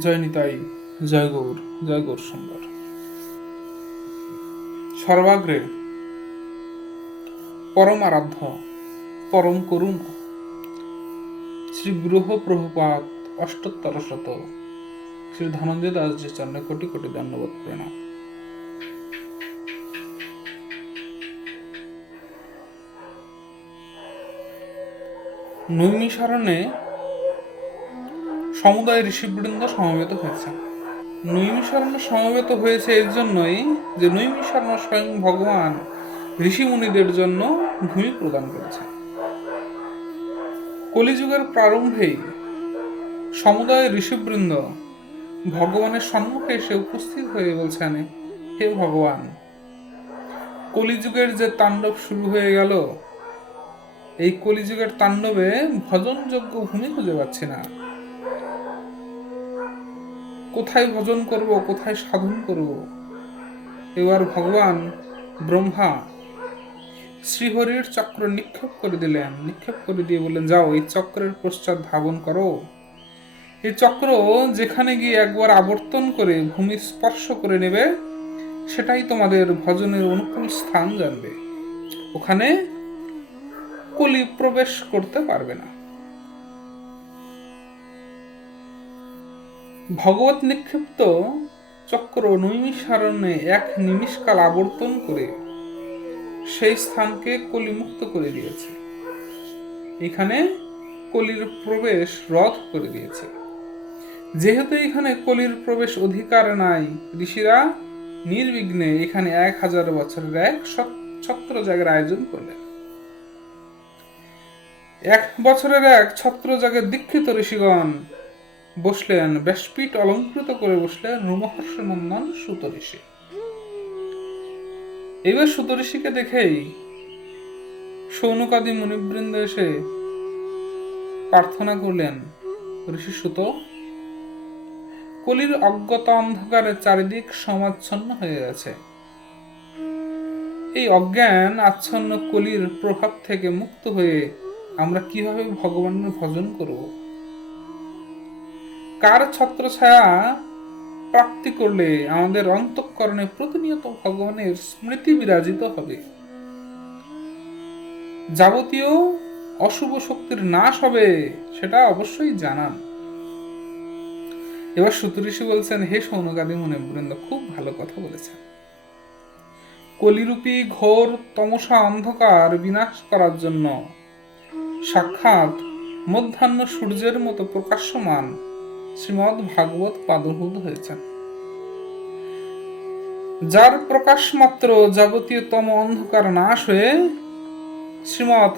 জয় নিতাই, জয় গৌর, জয় গৌর সুন্দর। সর্বাগ্রে পরম আরাধ্য, পরম করুণ শ্রী গৃহ প্রভুপাদ অষ্টোত্তর শত শ্রী ধনঞ্জয় দাসজি চরণে কোটি কোটি ধন্যবাদ প্রণাম। নৈমিষারণ্যে সমুদায় ঋষিবৃন্দ সমবেত হয়েছে। নৈমিষারণ্য সমবেত হয়েছে এর জন্যই যে নৈমিষারণ্য স্বয়ং ভগবান ঋষি মুনিদের জন্য ভূমি প্রদান করেছে। কলিযুগের প্রারম্ভেই সমুদায় ঋষিবৃন্দ ভগবানের সম্মুখে এসে উপস্থিত হয়ে বলছেন, হে ভগবান, কলিযুগের যে তাণ্ডব শুরু হয়ে গেল, এই কলিযুগের তাণ্ডবে ভজনযোগ্য ভূমি খুঁজে পাচ্ছি না। কোথায় ভজন করব, কোথায় সাধন করব? এবার ভগবান ব্রহ্মা শ্রীহরির চক্র নিক্ষেপ করে দিলেন। নিক্ষেপ করে দিয়ে বললেন, যাও এই চক্রের পশ্চাৎ ধাবন করো। এই চক্র যেখানে গিয়ে একবার আবর্তন করে ভূমি স্পর্শ করে নেবে, সেটাই তোমাদের ভজনের অনুকূল স্থান জানবে। ওখানে কলি প্রবেশ করতে পারবে না। ভগবত নিক্ষিপ্ত চক্র নৈমিষারণ্যে এক নিমিষকাল আবর্তন করে সেই স্থানকে কলিমুক্ত করে দিয়েছে। এখানে কলির প্রবেশ রদ করে দিয়েছে। যেহেতু এখানে কলির প্রবেশ অধিকার নাই, ঋষিরা নির্বিঘ্নে এখানে 1000 বছরের এক ছত্র জাগের আয়োজন করলেন। 1 বছরের এক ছত্র জাগের দীক্ষিত ঋষিগণ বসলেন, ব্যাসপীঠ অলঙ্কৃত করে বসলেন রোমহর্ষ নন্দন সুত ঋষি। এবার সুত ঋষিকে দেখেই শৌনকাদি মুনিবৃন্দ এসে প্রার্থনা করলেন, ঋষি সুত, কলির অজ্ঞতা অন্ধকারে চারিদিক সমাচ্ছন্ন হয়ে গেছে। এই অজ্ঞান আচ্ছন্ন কলির প্রভাব থেকে মুক্ত হয়ে আমরা কিভাবে ভগবানের ভজন করব? কার ছত্রছায়া প্রাপ্তি করলে আমাদের অন্তঃকরণে প্রতিনিয়ত ভগবানের স্মৃতি বিরাজিত হবে, যাবতীয় অশুভ শক্তির নাশ হবে, সেটা অবশ্যই জানান। এবার সুত ঋষি বলছেন, হে শৌনকাদি মুনিবৃন্দ, খুব ভালো কথা বলেছেন। কলিরূপী ঘোর তমসা অন্ধকার বিনাশ করার জন্য সাক্ষাৎ মধ্যাহ্ন সূর্যের মতো প্রকাশ্যমান শ্রীমদ্ ভাগবত প্রাদুর্ভূত হয়েছেন, যার প্রকাশ মাত্র যাবতীয় তম অন্ধকার নাশ হয়ে শ্রীমদ্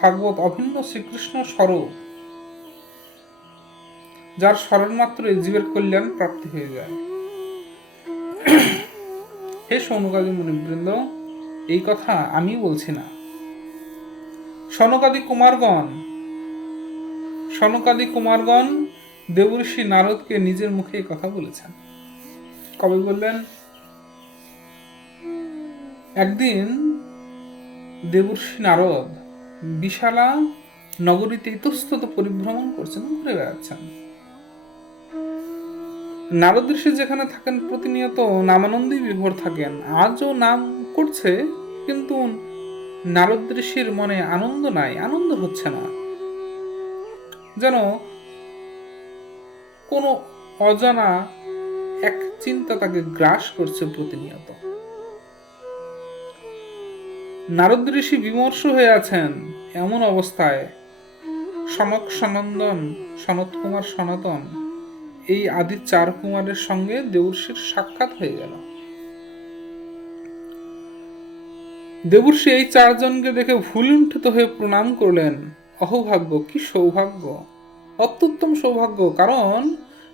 ভাগবত অভিন্ন শ্রীকৃষ্ণ স্বরূপ, যার স্মরণ মাত্রই জীবের কল্যাণ প্রাপ্তি হয়ে যায়। হে শৌনকাদি মুনিবৃন্দ, এই কথা আমি বলছি না, সনকাদি কুমারগণ দেবর্ষি নারদকে নিজের মুখে এই কথা বলেছেন। কবে বললেন? একদিন দেবর্ষি নারদ বিশালা নগরীতে ইতস্তত পরিভ্রমণ করছেন, ঘুরে বেড়াচ্ছেন। নারদ ঋষি যেখানে থাকেন প্রতিনিয়ত নামানন্দে বিভোর থাকেন। আজও নাম করছে, কিন্তু নারদ ঋষির মনে আনন্দ নাই, আনন্দ হচ্ছে না। যেন কোনো অজানা এক চিন্তা তাকে গ্রাস করছে প্রতিনিয়ত। নারদ ঋষি বিমর্ষ হয়ে আছেন। এমন অবস্থায় সনক সনন্দন, সনত কুমার সনাতন, এই আদি 4 কুমারের সঙ্গে দেবর্ষির সাক্ষাৎ হয়ে গেল। দেবর্ষি এই 4 জনকে দেখে ভুলুণ্ঠিত হয়ে প্রণাম করলেন। অহোভাগ্য, কি সৌভাগ্য, অত্যুত্তম সৌভাগ্য। কারণ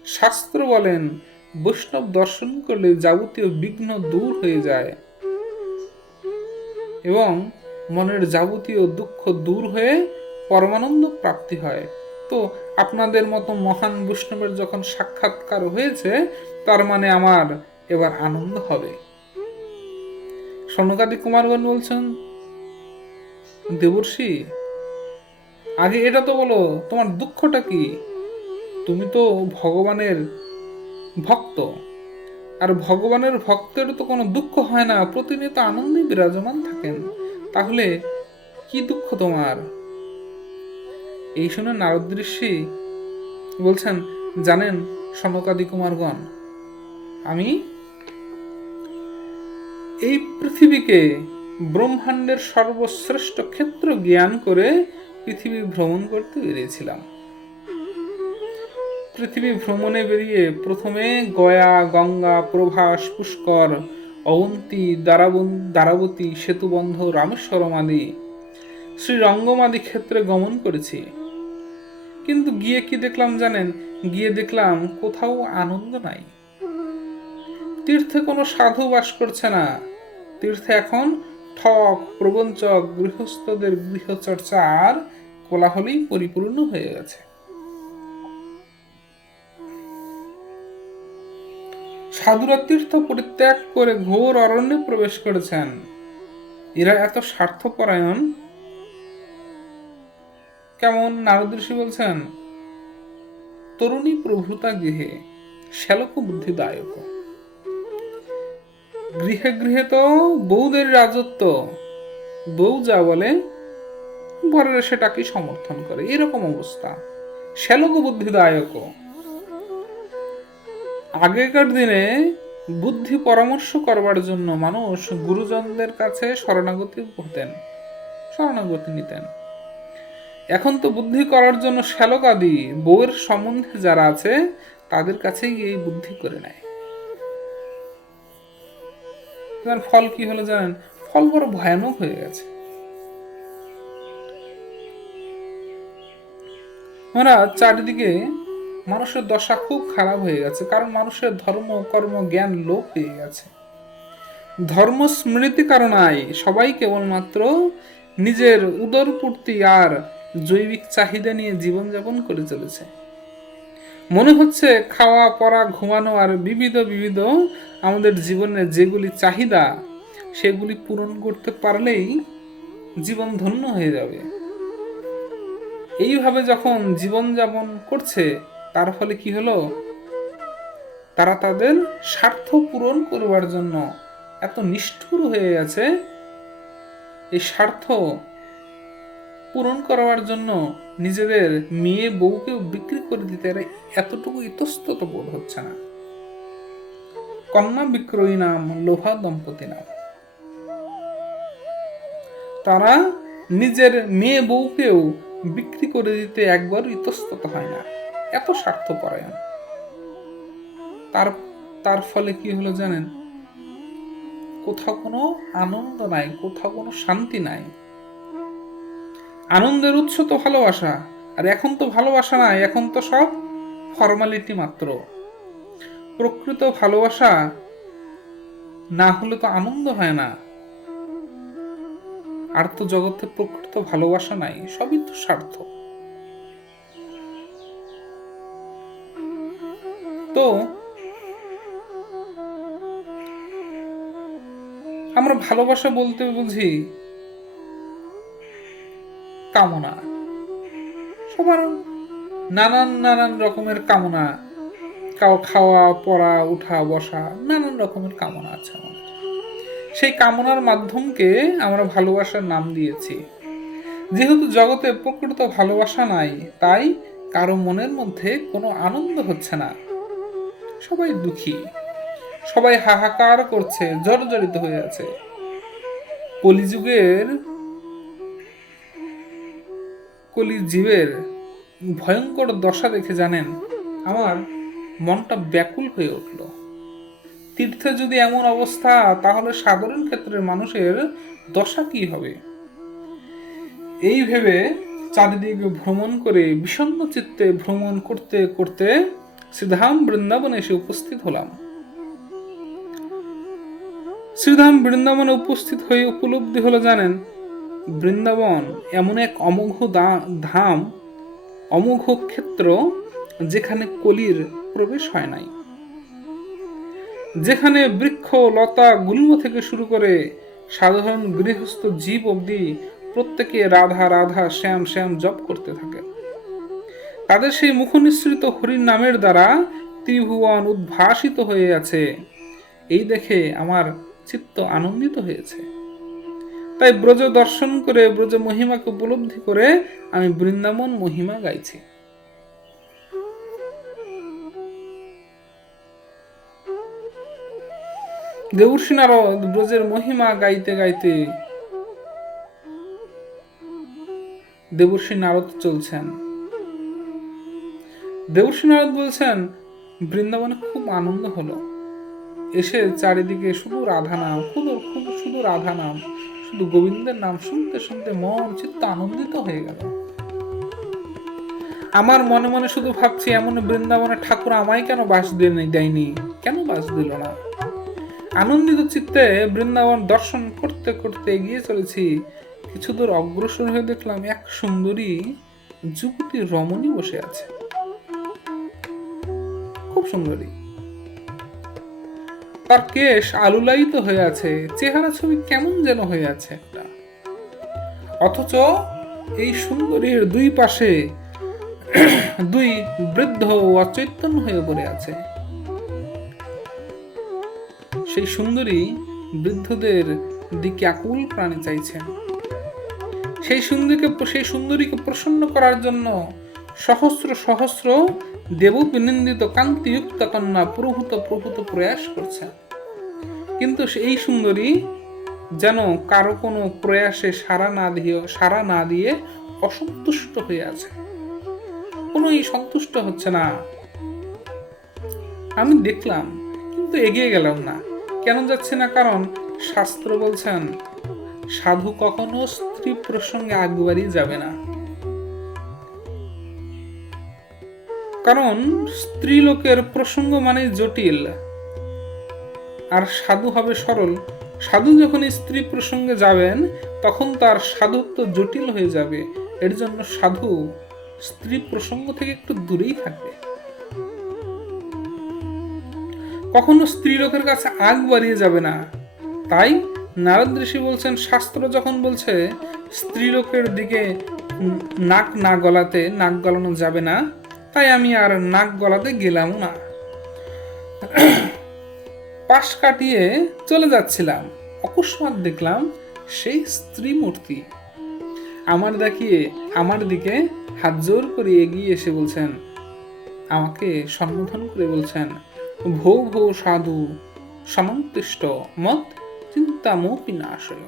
শাস্ত্র বলেন, বৈষ্ণব দর্শন করলে যাবতীয় বিঘ্ন দূর হয়ে যায় এবং মনের যাবতীয় দুঃখ দূর হয়ে পরমানন্দ প্রাপ্তি হয়। তো আপনাদের মতো মহান বৈষ্ণবের যখন সাক্ষাৎকার হয়েছে, তার মানে আমার এবার আনন্দ হবে। সনকাদি কুমারগণ বলছেন, দেবর্ষি, আগে এটা তো বলো, তোমার দুঃখটা কি? তুমি তো ভগবানের ভক্ত, আর ভগবানের ভক্তের তো কোনো দুঃখ হয় না, প্রতিনিয়ত আনন্দে বিরাজমান থাকেন, তাহলে কি দুঃখ তোমার? এই শুনে নারদ ঋষি বলছেন, জানেন সনকাদি কুমারগণ, আমি এই পৃথিবীকে ব্রহ্মাণ্ডের সর্বশ্রেষ্ঠ ক্ষেত্র জ্ঞান করে পৃথিবী ভ্রমণ করতে বেরিয়েছিলাম। পৃথিবী ভ্রমণে বেরিয়ে প্রথমে গয়া, গঙ্গা, প্রভাস, পুষ্কর, অবন্তী, দ্বারাবতী, সেতুবন্ধ, রামেশ্বরম আদি শ্রীরঙ্গম আদি ক্ষেত্রে গমন করেছি। কিন্তু গিয়ে কি দেখলাম জানেন? গিয়ে দেখলাম কোথাও আনন্দ নাই। তীর্থে কোনো সাধু বাস করছে না। তীর্থে এখন ঠক, প্রবঞ্চক, গৃহস্থদের গৃহচর্চার কোলাহলেই পরিপূর্ণ হয়ে গেছে। সাধুরা তীর্থ পরিত্যাগ করে ঘোর অরণ্যে প্রবেশ করেছেন। এরা এত স্বার্থপরায়ণ কেমন? নারদ ঋষি বলছেন, তরুণী প্রভূতা গৃহে শ্যালক বুদ্ধিদায়ক। গৃহে গৃহে তো বউদের রাজত্ব, বউ যা বলে বরেরা সেটাকে সমর্থন করে, এরকম অবস্থা। শ্যালক বুদ্ধিদায়ক। আগেকার দিনে বুদ্ধি পরামর্শ করবার জন্য মানুষ গুরুজনদের কাছে শরণাগতি নিতেন। এখন তো বুদ্ধি করার জন্য শ্যালক আদি বউয়ের সম্বন্ধে যারা আছে তাদের কাছেই এই বুদ্ধি করে নেয়। ফল কি হলো জানেন? ফল বড় ভয়ানক হয়ে গেছে। আমরা চারিদিকে মানুষের দশা খুব খারাপ হয়ে গেছে, কারণ মানুষের ধর্ম, কর্ম, জ্ঞান লোপ পেয়ে গেছে। ধর্ম স্মৃতি কারণাই সবাই কেবলমাত্র নিজের উদরপূর্তি আর জৈবিক চাহিদা নিয়ে জীবনযাপন করে চলেছে। মনে হচ্ছে খাওয়া, পড়া, ঘুমানো আর বিবিধ আমাদের জীবনে যেগুলি চাহিদা সেগুলি পূরণ করতে পারলেই জীবন ধন্য হয়ে যাবে। এইভাবে যখন জীবনযাপন করছে, তার ফলে কি হলো? তারা তাদের স্বার্থ পূরণ করবার জন্য এত নিষ্ঠুর হয়ে গেছে। এই স্বার্থ পূরণ করবার জন্য নিজেদের মেয়ে বউকেও বিক্রি করে দিতে এতটুকু ইতস্তত বোধ হচ্ছে না। কন্যা বিক্রয়ী নাম লোভা দম্পতি নাম। তারা নিজের মেয়ে বউকেও বিক্রি করে দিতে একবার ইতস্তত হয় না, এত স্বার্থপরায়ণ। তার ফলে কি হলো জানেন? কোথাও কোনো আনন্দ নাই, কোথাও কোনো শান্তি নাই। আনন্দের উৎস তো ভালোবাসা, আর এখন তো ভালোবাসা নাই, এখন তো সব ফর্মালিটি মাত্র। প্রকৃত ভালোবাসা না হলে তো আনন্দ হয় না। আর তো জগতে প্রকৃত ভালোবাসা নাই, সবই তো স্বার্থ। তো আমরা ভালোবাসা বলতে বুঝি কামনা। সবার নানান রকমের কামনা, খাওয়া, পড়া, উঠা, বসা, নানান রকমের কামনা আছে আমাদের। সেই কামনার মাধ্যমকে আমরা ভালোবাসার নাম দিয়েছি। যেহেতু জগতে প্রকৃত ভালোবাসা নাই, তাই কারো মনের মধ্যে কোনো আনন্দ হচ্ছে না। সবাই দুঃখী, সবাই হাহাকার করছে, জর্জরিত হয়ে আছে। কলিজীবের ভয়ঙ্কর দশা দেখে জানেন, আমার মনটা ব্যাকুল হয়ে উঠল। তীর্থে যদি এমন অবস্থা, তাহলে সাধারণ ক্ষেত্রের মানুষের দশা কি হবে? এই ভেবে চারিদিকে ভ্রমণ করে বিষণ্ণ চিত্তে ভ্রমণ করতে করতে শ্রীধাম বৃন্দাবনে এসে উপস্থিত হলাম। শ্রীধাম বৃন্দাবনে উপস্থিত হয়ে উপলব্ধি হলো জানেন, বৃন্দাবন এমন এক অমোঘ ধাম, অমোঘ ক্ষেত্র, যেখানে কলির প্রবেশ হয় নাই, যেখানে বৃক্ষ, লতা, গুল্ম থেকে শুরু করে সাধারণ গৃহস্থ জীব অবধি প্রত্যেকে রাধা রাধা, শ্যাম শ্যাম জপ করতে থাকে। তাদের সেই মুখনিসৃত হরির নামের দ্বারা ত্রিভুবন উদ্ভাসিত হয়ে আছে। এই দেখে আমার চিত্ত আনন্দিত হয়েছে। তাই ব্রজ দর্শন করে, ব্রজ মহিমাকে উপলব্ধি করে আমি বৃন্দাবন মহিমা গাইছি। দেবর্ষি নারদ ব্রজের মহিমা গাইতে গাইতে দেবর্ষি নারদ চলছেন। দেবর্ষি নারদ বলছেন, বৃন্দাবনে খুব আনন্দ হলো। এসে চারিদিকে শুধু রাধা নাম, শুধু রাধা নাম, শুধু গোবিন্দের নাম শুনতে শুনতে মন চিত্ত আনন্দিত হয়ে গেল। আমার মনে মনে শুধু ভাবছি, এমন বৃন্দাবনে ঠাকুর আমায় কেন বাস দেয়নি, কেন বাস দিল না। আনন্দিত চিত্তে বৃন্দাবন দর্শন করতে করতে এগিয়ে চলেছি। কিছু দূর অগ্রসর হয়ে দেখলাম এক সুন্দরী যুবতী রমণী বসে আছে, খুব সুন্দরী। তার কেশ আলুলায়িত হয়ে আছে, চেহারা ছবি কেমন যেন হয়ে আছে একটা। অথচ এই সুন্দরীর দুই পাশে দুই বৃদ্ধ অচৈতন্য হয়ে পড়ে আছে। সেই সুন্দরী বৃদ্ধদের দিকে আকুল প্রাণে চাইছেন। সেই সুন্দরীকে প্রসন্ন করার জন্য সহস্র সহস্র দেববিনিন্দিত কান্তিযুক্ত কন্যা প্রভূত প্রয়াস করছেন। কিন্তু এই সুন্দরী যেন কারো কোনো প্রয়াসে সাড়া না দিয়ে অসন্তুষ্ট হয়ে আছে, কোনোই সন্তুষ্ট হচ্ছে না। আমি দেখলাম কিন্তু এগিয়ে গেলাম না। কেন যাচ্ছে না? কারণ শাস্ত্র বলছেন সাধু কখনো স্ত্রী প্রসঙ্গে আগ বাড়িয়ে যাবে না। কারণ স্ত্রী লোকের প্রসঙ্গ মানে জটিল, আর সাধু হবে সরল। সাধু যখন স্ত্রী প্রসঙ্গে যাবেন তখন তার সাধুত্ব জটিল হয়ে যাবে। এর জন্য সাধু স্ত্রী প্রসঙ্গ থেকে একটু দূরেই থাকবে। কখনো স্ত্রী লোকের কাছে আগ বাড়িয়ে যাবে না। তাই নারদ ঋষি বলছেন, শাস্ত্র যখন বলছে স্ত্রী লোকের দিকে নাক গলানো যাবে না, তাই আমি আর নাক গলাতে গেলাম না। পাশ কাটিয়ে চলে যাচ্ছিলাম, অকস্মাৎ দেখলাম সেই স্ত্রী মূর্তি আমার দিকে হাত জোর করে এগিয়ে এসে বলছেন, আমাকে সম্বোধন করে বলছেন, ভৌ ভৌ সাধু সমন্তুষ্ট মত চিন্তামপি নাশয়।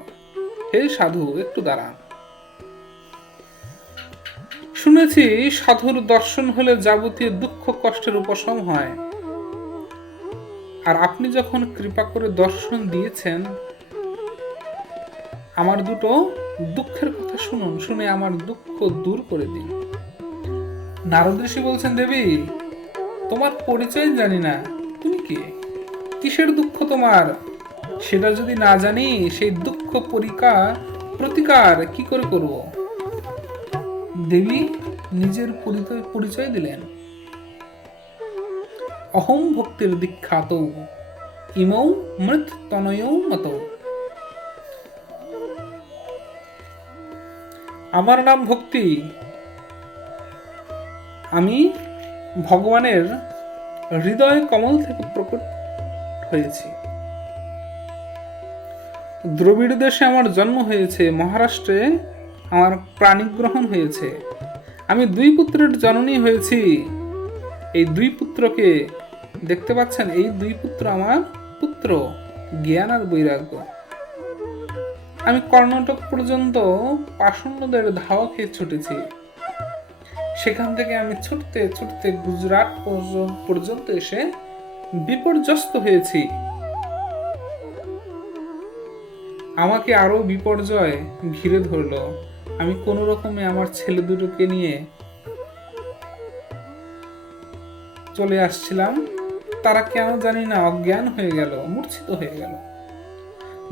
হে সাধু, একটু দাঁড়ান। শুনেছি সাধুর দর্শন হলে যাবতীয় দুঃখ কষ্টের উপশম হয়। আর আপনি যখন কৃপা করে দর্শন দিয়েছেন, আমার দুটো দুঃখের কথা শুনুন, শুনে আমার দুঃখ দূর করে দিন। নারদ ঋষি বলছেন, দেবী তোমার পরিচয় জানি না, তুমি কে, কিসের দুঃখ তোমার? সেটা যদি না জানি সেই দুঃখ প্রতিকার কি করে করব? দেবী নিজের পরিচয় দিলেন, অহম ভক্তির দীক্ষাত ইমৌ মৃত তনয়ৌ মত। আমার নাম ভক্তি, আমি ভগবানের হৃদয় কমল থেকে প্রকট হয়েছি। দ্রবিড় দেশে আমার জন্ম হয়েছে, মহারাষ্ট্রে আমার প্রাণীগ্রহণ হয়েছে। আমি দুই পুত্রের জননী হয়েছি। এই দুই পুত্রকে দেখতে পাচ্ছেন, এই দুই পুত্র আমার পুত্র, জ্ঞান আর বৈরাগ্য। আমি কর্ণাটক পর্যন্ত পাষণ্ডদের ধাওয়া খেয়ে ছুটেছি। সেখান থেকে আমি ছুটতে ছুটতে গুজরাট পর্যন্ত এসে বিপর্যস্ত হয়েছি। আমাকে আরো বিপর্যয় ঘিরে ধরলো। আমি কোনো রকমে আমার ছেলে দুটোকে নিয়ে চলে আসছিলাম। তারা কেন জানি না অজ্ঞান হয়ে গেল, মূর্ছিত হয়ে গেল।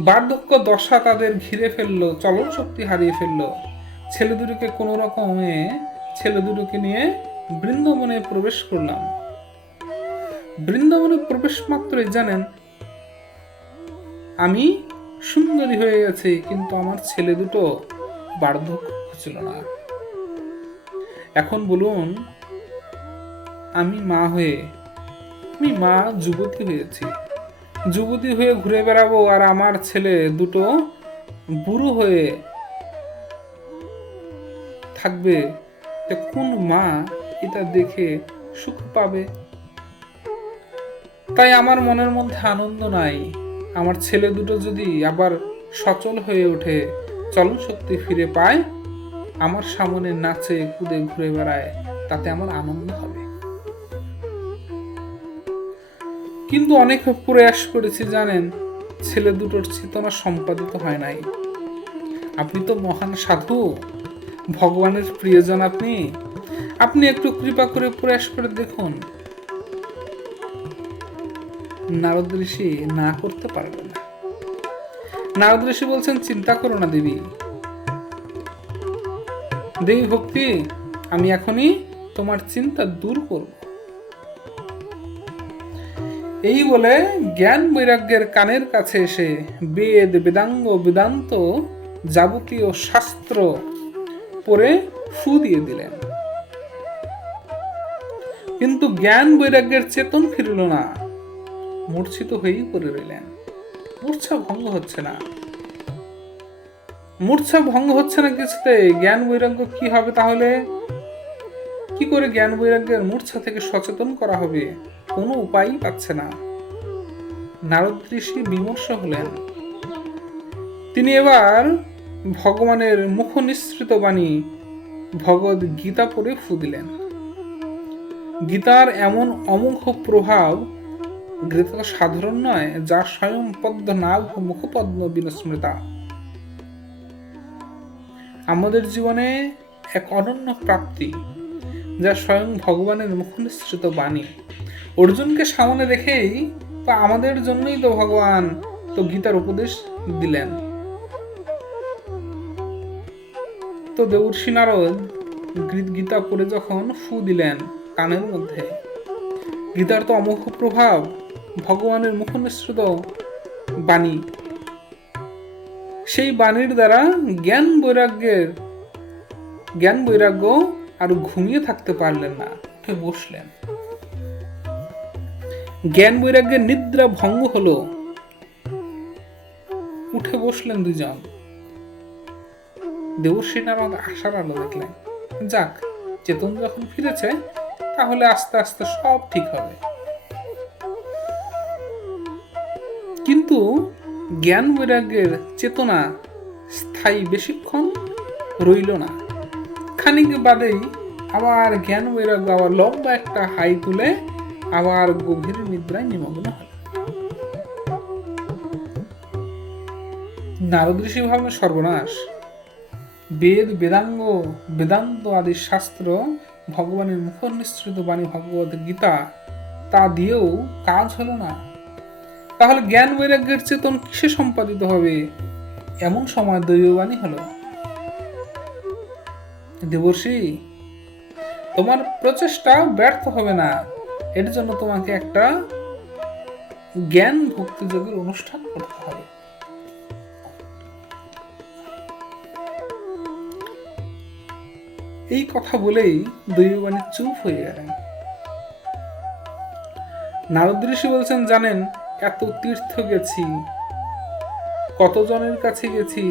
বার্ধক্য দশা তাদের ঘিরে ফেললো, চলন শক্তি হারিয়ে ফেললো। ছেলে দুটোকে নিয়ে বৃন্দাবনে প্রবেশ করলাম। বৃন্দাবনে প্রবেশ মাত্রই জানেন আমি সুন্দরী হয়ে গেছি, কিন্তু আমার ছেলে দুটো বার্ধক্য ছিল না। এখন বলুন, আমি মা যুবতী হয়েছি, যুবতী হয়ে ঘুরে বেড়াবো, আর আমার ছেলে দুটো বুড়ো হয়ে থাকবে। কোন মা এটা দেখে সুখ পাবে? তাই আমার মনের মধ্যে আনন্দ নাই। আমার ছেলে দুটো যদি আবার সচল হয়ে ওঠে, চলন শক্তি ফিরে পায়, আমার সামনে নাচে কুদে ঘুরে বেড়ায়, তাতে আমার আনন্দ হবে। কিন্তু অনেক প্রয়াস করেছি জানেন, ছেলে দুটোর চেতনা সম্পাদিত হয় নাই। আপনি তো মহান সাধু, ভগবানের প্রিয়জন, আপনি একটু কৃপা করে প্রয়াস করে দেখুন। নারদ ঋষি না করতে পারবে না। নারদ ঋষি বলছেন, চিন্তা করো না দেবী ভক্তি, আমি এখনই তোমার চিন্তা দূর করব। এই বলে জ্ঞান বৈরাগ্যের কানের কাছে এসে বেদ বেদাঙ্গ বেদান্ত যাবতীয় শাস্ত্র পড়ে ফু দিয়ে দিলেন। কিন্তু জ্ঞান বৈরাগ্যের চেতন ফিরল না, মূর্ছিত হয়েই পড়ে রইলেন। মূর্ছা ভঙ্গ হচ্ছে না কিছুতে। জ্ঞান বৈরাগ্য কি হবে তাহলে? কি করে জ্ঞান বৈরাগ্যের মূর্ছা থেকে সচেতন করা হবে? কোনো উপায়ই পাচ্ছে না। নারদ ঋষি বিমর্ষ হলেন। তিনি এবার ভগবানের মুখ নিঃসৃত বাণী ভগবদ গীতা পড়ে ফু দিলেন। গীতার এমন অমোঘ প্রভাব, গীতা সাধারণ নয়, যা স্বয়ং পদ্মনাভ মুখপদ্ম বিনস্মৃতা। আমাদের জীবনে এক অনন্য প্রাপ্তি, যা স্বয়ং ভগবানের মুখ নিঃসৃত বাণী। অর্জুনকে সামনে রেখেই তো আমাদের জন্যই তো ভগবান তো গীতার উপদেশ দিলেন। তো দেবর্ষি নারদ গীতা পড়ে যখন ফু দিলেন কানের মধ্যে, গীতার তো অমোঘ প্রভাব, ভগবানের মুখ নিঃসৃত বাণী, সেই বাণীর দ্বারা জ্ঞান বৈরাগ্য আর ঘুমিয়ে থাকতে পারলেন না, উঠে বসলেন। জ্ঞান বৈরাগ্যের নিদ্রা ভঙ্গ হলো, উঠে বসলেন দুজন। দেবর্ষি নারদ আশার আলো দেখলেন, যাক, চেতন যখন ফিরেছে তাহলে আস্তে আস্তে সব ঠিক হবে। কিন্তু জ্ঞান বৈরাগ্যের চেতনা স্থায়ী বেশিক্ষণ রইল না। খানিক বাদেই আবার জ্ঞান বৈরাগ্য আবার লম্বা একটা হাই তুলে আবার গভীর নিদ্রায় নিমগ্ন হল। নারদ ঋষি ভাবলেন, সর্বনাশ, বেদ বেদাঙ্গ বেদান্ত আদি শাস্ত্র, ভগবানের মুখ নিঃসৃত বাণী ভগবত গীতা, তা দিয়েও কাজ হলো না। তাহলে জ্ঞান বৈরাগ্যের চেতন কিসে সম্পাদিত হবে? এমন সময় দৈববাণী হলো, দেবর্ষি, তোমার প্রচেষ্টা ব্যর্থ হবে না। এর জন্য তোমাকে একটা জ্ঞান ভক্তি যোগের অনুষ্ঠান করতে হবে। এই কথা বলেই দৈববাণী চুপ হয়ে গেলেন। নারদ ঋষি বলছেন, জানেন, এত তীর্থ গেছি, কতজনের কাছে গেছি,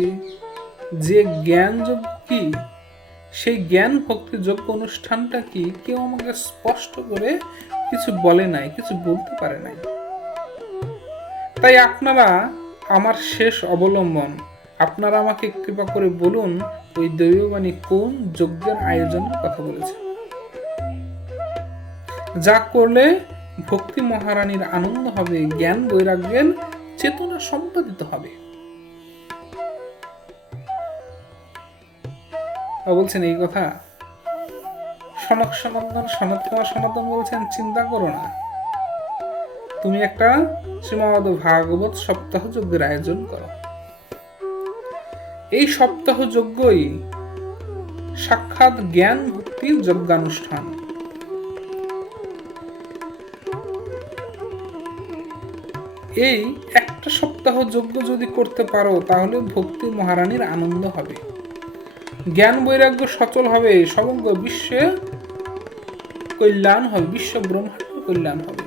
যে জ্ঞান যোগ্য কি, সেই জ্ঞান ভক্তি যোগ্য অনুষ্ঠানটা কি, কেউ আমাকে স্পষ্ট করে কিছু বলে নাই, কিছু বলতে পারে নাই। তাই আপনারা আমার শেষ অবলম্বন, আপনারা আমাকে কৃপা করে বলুন, ওই দৈববাণী কোন যজ্ঞের আয়োজনের কথা বলেছে, যা করলে ভক্তি মহারানীর আনন্দ হবে, জ্ঞান বৈরাগ্যের চেতনা সম্পাদিত হবে। বলছেন এই কথা। সনৎ কুমার সনাতন বলছেন, চিন্তা করো না, তুমি একটা শ্রীমদ ভাগবত সপ্তাহ যজ্ঞের আয়োজন করো। এই সপ্তাহ যজ্ঞই সাক্ষাৎ জ্ঞান ভক্তির যজ্ঞানুষ্ঠান। এই একটা সপ্তাহ যজ্ঞ যদি করতে পারো, তাহলে ভক্তি মহারানীর আনন্দ হবে, জ্ঞান বৈরাগ্য সচল হবে, সমগ্র বিশ্বে কল্যাণ হবে, বিশ্ব ব্রহ্মাণ্ডের কল্যাণ হবে।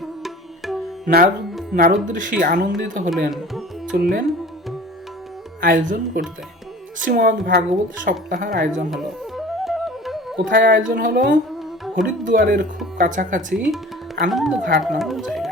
নারদ ঋষি আনন্দিত হলেন, চললেন আয়োজন করতে। শ্রীমদ ভাগবত সপ্তাহের আয়োজন হলো। কোথায় আয়োজন হলো? হরিদ্বারের খুব কাছাকাছি আনন্দ ঘাট নামক জায়গা।